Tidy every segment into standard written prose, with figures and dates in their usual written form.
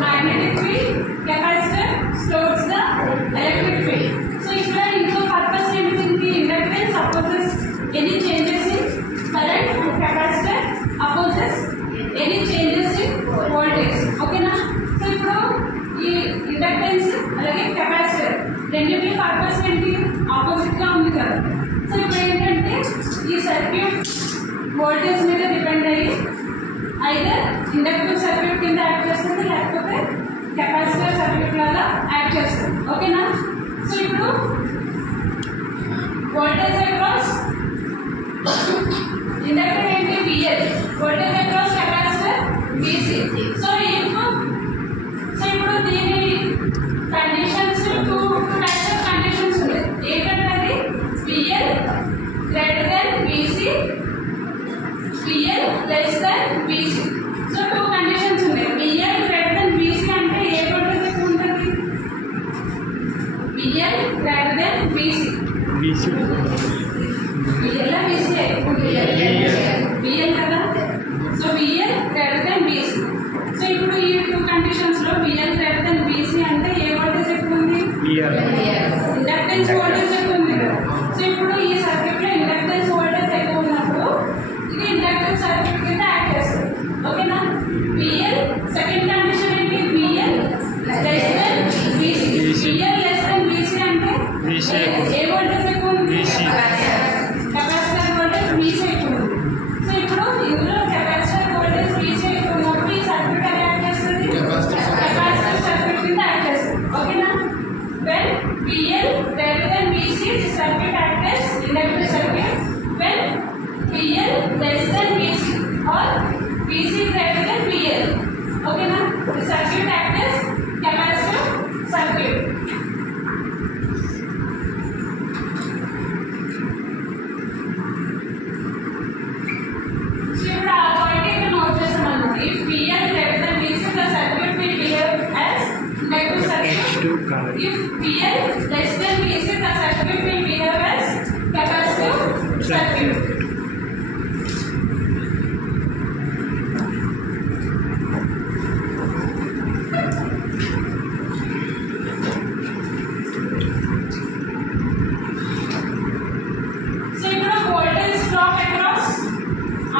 magnetic field, capacitor stores the electric field. So ఇక్కడ ఇంకో purpose ఏంటి? Inductance opposes any changes in current and capacitor opposes any changes in voltage. ఓకేనా? So ఇప్పుడు ఈ inductance అలాగే capacitor రెండింటి purpose ఏంటి? ఆపోజిట్ గా ఉంది కదా. సో ఇప్పుడు ఏంటంటే ఈ సర్క్యూట్ వోల్టేజ్ మీద డిపెండ్ అయ్యి ఐదర్ ఇండక్టివ్ సర్క్యూట్ కింద యాక్ట్ చేస్తుంది లేకపోతే కెపాసిటర్ సర్క్యూట్ లాగా యాక్ట్ చేస్తుంది. ఓకేనా? సో ఇప్పుడు వోల్టేజ్ అక్రాస్ ఇండక్టర్ ఏంటి? VL. Voltage across capacitor VC. So ఇప్పుడు దీని conditions two types of conditions ఉన్నాయి. ఏంటంటే అది VL greater than VC, VL less than VC. So two conditions ఉన్నాయి. విఎల్ గ్రేటర్ దెన్ విసి అంటే ఏ వోల్టేజ్ ఎక్కువ ఉంటుంది? VL greater than VC. VL VC ఎక్కువ విఎల్ కదా. So VL greater than VC. So ఇప్పుడు ఈ టూ కండిషన్స్ లో VL greater than VC అంటే ఏ వోల్టేజ్ ఎక్కువ ఉంది? ఇండక్టెన్స్ వోల్టేజ్ ఎక్కువ ఉంది కదా. సో ఇప్పుడు ఈ సర్క్యూట్ లో ఇండక్టెన్స్ వోల్టేజ్ ఎక్కువ ఉన్నప్పుడు ఇది ఇండక్టివ్ సర్క్యూట్ కింద యాక్ట్ చేస్తుంది. ఓకేనా? విఎల్ సెకండ్ కండిషన్ ఏంటి? VL less than VC. VL less than VC అంటే ఏ వోల్టేజ్ ఎక్కువ ఉంది? కెపాసిటర్ వోల్టేజ్ విసి ఎక్కువ ఉంది. సో ఇప్పుడు ఇందులో కెపాసిటర్ వోల్టేజ్ విసి ఎక్కువ ఉన్నప్పుడు ఈ సర్క్యూట్ ఎలా యాక్ట్ చేస్తుంది? కెపాసిటర్ సర్క్యూట్ కింద యాక్ట్ చేస్తుంది. ఓకేనా? when VL greater than VC, the circuit acts as inductive circuit. When VL less than VC or VC greater than VL, okay na, the circuit acts as capacitor circuit. So ఇప్పుడు ఆ point ఇక్కడ note చేస్తామన్నమాట. If VL greater than VC, the circuit will behave as inductive circuit. If VL less than VC, the circuit will behave as capacitive circuit. So ఇప్పుడు voltage drop across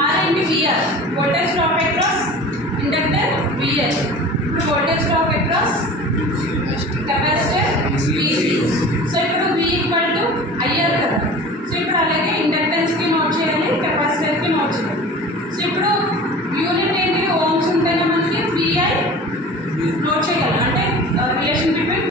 R into VR. Voltage drop across inductor VL. ఇప్పుడు voltage drop across capacitor